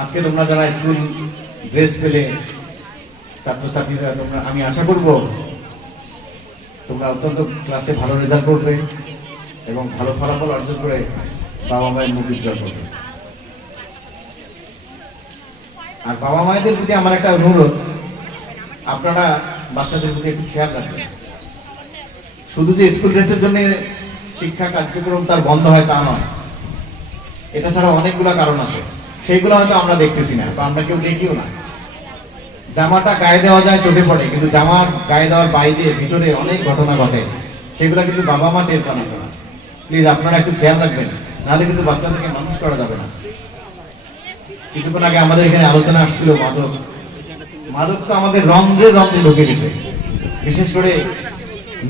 আজকে তোমরা যারা স্কুল ড্রেস পেলে ছাত্রছাত্রীরা, তোমরা, আমি আশা করব তোমরা অত্যন্ত ক্লাসে ভালো রেজাল্ট করবে এবং ভালো ফলাফল অর্জন করে বাবা মায়ের মুখ উজ্জ্বল করবে। আর বাবা মায়েদের প্রতি আমার একটা অনুরোধ, আপনারা বাচ্চাদের প্রতি একটু খেয়াল রাখবেন। শুধু যে স্কুল ড্রেসের জন্য শিক্ষা কার্যক্রম তার বন্ধ হয় তা নয়, এটা ছাড়া অনেকগুলো কারণ আছে, সেইগুলো হয়তো আমরা দেখতেছি না, তো আমরা কেউ দেখিও না। জামাটা গায়ে দেওয়া যায়, চোখে পড়ে, কিন্তু জামার গায়ে দেওয়ার বাইরে ভিতরে অনেক ঘটনা ঘটে, সেগুলো কিন্তু বাবা মা টের পান না। প্লিজ আপনারা একটু খেয়াল রাখবেন, নাহলে কিন্তু বাচ্চাদেরকে মানুষ করা যাবে না। কিছুক্ষণ আগে আমাদের এখানে আলোচনা আসছিল মাদক। মাদক তো আমাদের রন্ধ্রে রন্ধ্রে ঢুকে গেছে, বিশেষ করে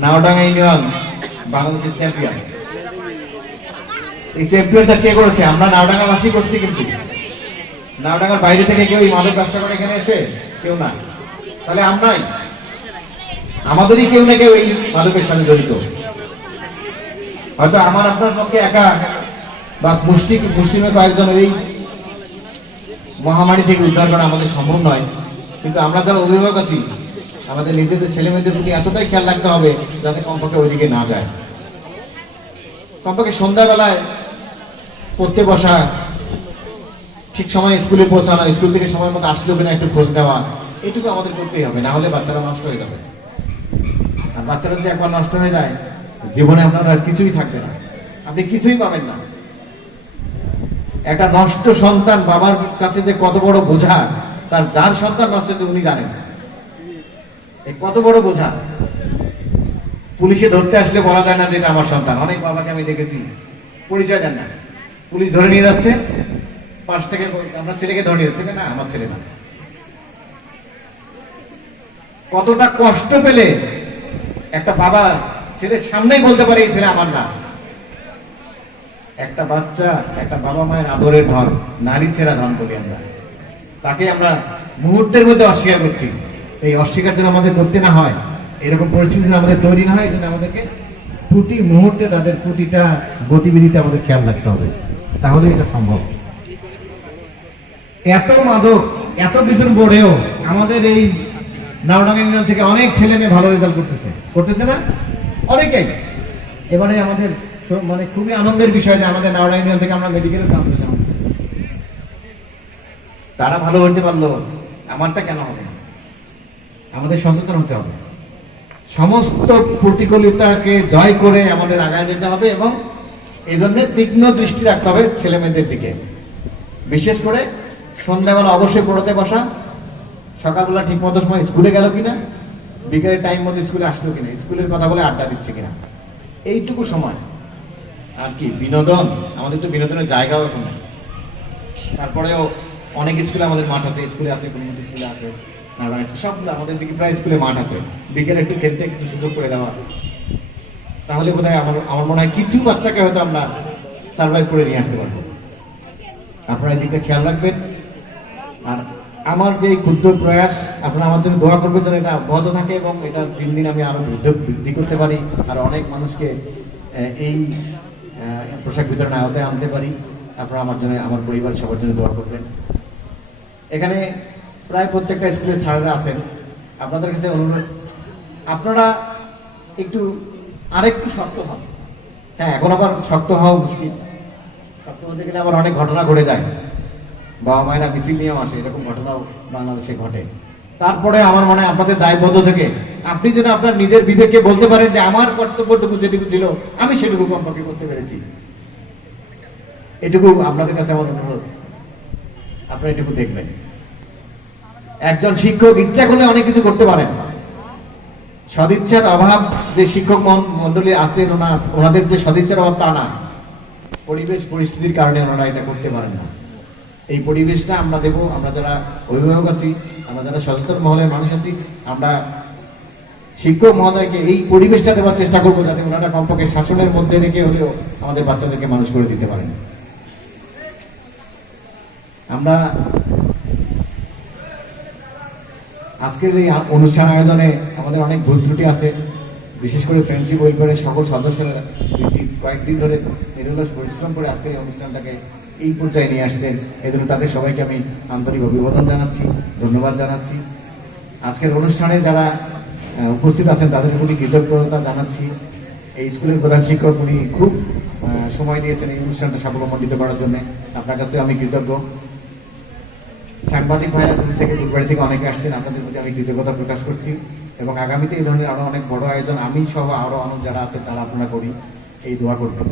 নাওডাঙ্গা ইউনিয়ন বাংলাদেশের চ্যাম্পিয়ন। এই চ্যাম্পিয়নটা কে করেছে? আমরা নাওডাঙ্গাবাসী করছি, কিন্তু নাওডাঙ্গার বাইরে থেকে কেউ এই মাদক ব্যবসা করে এখানে এসে? কেউ না। তাহলে আমরাই, আমাদেরই কেউ না কেউ এই মাদকের সাথে জড়িত। হয়তো আমার আপনার পক্ষে একা বা মুষ্টিমেয় কয়েকজনের এই মহামারী থেকে উদ্ধার করা আমাদের সম্ভব নয়, কিন্তু আমরা যারা অভিভাবক আছি, আমাদের নিজেদের ছেলে মেয়েদের প্রতি এতটাই খেয়াল রাখতে হবে যাতে কমপক্ষে ওইদিকে না যায়। কমপক্ষে সন্ধ্যাবেলায় পড়তে বসা, ঠিক সময় স্কুলে পৌঁছানো, স্কুল থেকে সময় মতো আসলে কিনা একটু খোঁজ নেওয়া, এইটুকু আমাদের করতেই হবে, না হলে বাচ্চারা নষ্ট হয়ে যাবে। আর বাচ্চারা যদি একবার নষ্ট হয়ে যায়, জীবনে আপনার আর কিছুই থাকবে না, আপনি কিছুই পাবেন না। একটা নষ্ট সন্তান বাবার কাছে যে কত বড় বোঝা, তার যার সন্তান নষ্ট হয়েছে উনি জানেন এই কত বড় বোঝা। পুলিশে ধরতে আসলে বলা যায় না যে এটা আমার সন্তান। অনেক বাবাকে আমি দেখেছি পরিচয় দেন না, পুলিশ ধরে নিয়ে যাচ্ছে, পাশ থেকে আমরা ছেলেকে ধরে নিয়ে যাচ্ছে, না আমার ছেলে না। কতটা কষ্ট পেলে একটা বাবা ছেলের সামনেই বলতে পারে এই ছেলে আমার না। একটা বাচ্চা একটা বাবা মায়ের আদরের ধন, নারী ছেড়া ধন বলি আমরা, তাকে আমরা মুহূর্তের মধ্যে অস্বীকার করছি। এই অস্বীকার যেন আমাদের করতে না হয়, এরকম পরিস্থিতি যেন আমাদের তৈরি না হয়, এই জন্য আমাদেরকে প্রতি মুহূর্তে তাদের প্রতিটা গতিবিধিতে আমাদের খেয়াল রাখতে হবে, তাহলে এটা সম্ভব। এত মাদক, এত কিছুর পরেও আমাদের এই নাওডাঙ্গা ইউনিয়ন থেকে অনেক ছেলে মেয়ে ভালো রেজাল্ট করতেছে না? অনেকেই। এবারে আমাদের মানে খুবই আনন্দের বিষয় যে আমাদের নাওডাঙ্গা ইউনিয়ন থেকে আমরা মেডিকেলের চান্স পেয়েছি। তারা ভালো হতে পারলো, আমারটা কেন হবে? আমাদের সচেতন হতে হবে, সমস্ত প্রতিকূলতাকে জয় করে আমাদের আগায় যেতে হবে, এবং এই জন্য তীক্ষ্ণ দৃষ্টি রাখতে হবে ছেলে মেয়েদের দিকে। বিশেষ করে সন্ধ্যাবেলা অবশ্যই পড়তে বসা, সকালবেলা ঠিক মতো সময় স্কুলে গেল কিনা, বিকেলের টাইম মতো স্কুলে আসলো কিনা, স্কুলের কথা বলে আড্ডা দিচ্ছে কিনা, এইটুকু সময়। আর কি বিনোদন, আমাদের তো বিনোদনের জায়গাও এখন নেই। তারপরেও অনেক স্কুলে আমাদের মাঠ আছে, স্কুলে আছে, কোনো স্কুলে আছে, সবগুলো আমাদের দিকে প্রায় স্কুলে মাঠ আছে, বিকেলে একটু খেলতে একটু সুযোগ করে দেওয়া, তাহলে বোধহয় আমার মনে হয় কিছু বাচ্চাকে হয়তো আমরা সার্ভাইভ করে নিয়ে আসতে পারবো। আপনারা এই দিকটা খেয়াল রাখবেন। আর আমার যে ক্ষুদ্র প্রয়াস, আপনারা আমার জন্য দোয়া করবেন যেন এটা অব্যাহত থাকে এবং এটা দিন দিন আমি আরো বৃদ্ধি করতে পারি, আর অনেক মানুষকে এই পোশাক বিতরণের আওতায় আনতে পারি। আপনারা আমার জন্য, আমার পরিবার সবার জন্য দোয়া করবেন। এখানে প্রায় প্রত্যেকটা স্কুলের ছাত্ররা আছেন, আপনাদের কাছে অনুরোধ, আপনারা একটু আরেকটু শক্ত হন। হ্যাঁ, এখন আবার শক্ত হওয়া মুশকিল, শক্ত হতে গেলে আবার অনেক ঘটনা ঘটে যায়, বাবা মায়েরা মিছিল নিয়েও আসে, এরকম ঘটনাও বাংলাদেশে ঘটে। তারপরে আমার মনে হয় আপনাদের দায়বদ্ধ থেকে আপনি যেন আপনার নিজের বিবেককে বলতে পারেন যে আমার কর্তব্যটুকু যেটুকু ছিল আমি সেটুকু কমপক্ষে করতে পেরেছি। এটুকু আপনাদের কাছে আমার অনুরোধ, আপনারা এটুকু দেখবেন। একজন শিক্ষক ইচ্ছা করলে অনেক কিছু করতে পারেন, সদিচ্ছার অভাব যে শিক্ষক মন্ডলী আছেন ওনাদের যে সদিচ্ছার অভাব তা না, পরিবেশ পরিস্থিতির কারণে ওনারা এটা করতে পারেন না। এই পরিবেশটা আমরা দেব, আমরা যারা অভিভাবক আছি, আমরা যারা সচেতন মহলের মানুষ আছি, আমরা শিক্ষক মহোদয়কে এই পরিবেশটা দেওয়ার চেষ্টা করবো যাতে ওনারা কমপক্ষে শাসনের মধ্যে রেখে হলেও আমাদের বাচ্চাদেরকে মানুষ করে দিতে পারেন। আমরা আজকের এই অনুষ্ঠান আয়োজনে আমাদের অনেক ভুল ত্রুটি আছে, বিশেষ করে ফ্রেন্ডশিপ ওয়েলফেয়ারের সকল সদস্যরা কয়েকদিন ধরে নিরলস পরিশ্রম করে আজকের এই অনুষ্ঠানটাকে এই পর্যায়ে নিয়ে আসছেন, এই জন্য তাদের সবাইকে আমি আন্তরিক অভিবাদন জানাচ্ছি, ধন্যবাদ জানাচ্ছি। আজকের অনুষ্ঠানে যারা উপস্থিত আছেন তাদের প্রতি কৃতজ্ঞতা জানাচ্ছি। এই স্কুলের প্রধান শিক্ষক উনি খুব সময় দিয়েছেন এই অনুষ্ঠানটা সাফল্যমণ্ডিত করার জন্য, আপনার কাছে আমি কৃতজ্ঞ। সাংবাদিক ভাইরা দূর থেকে ফুলবাড়ি থেকে অনেকে আসছেন, আপনাদের প্রতি আমি কৃতজ্ঞতা প্রকাশ করছি এবং আগামীতে এই ধরনের আরো অনেক বড় আয়োজন আমি সহ আরো অনেক যারা আছে তারা আপনারা করি, এই দোয়া করবেন।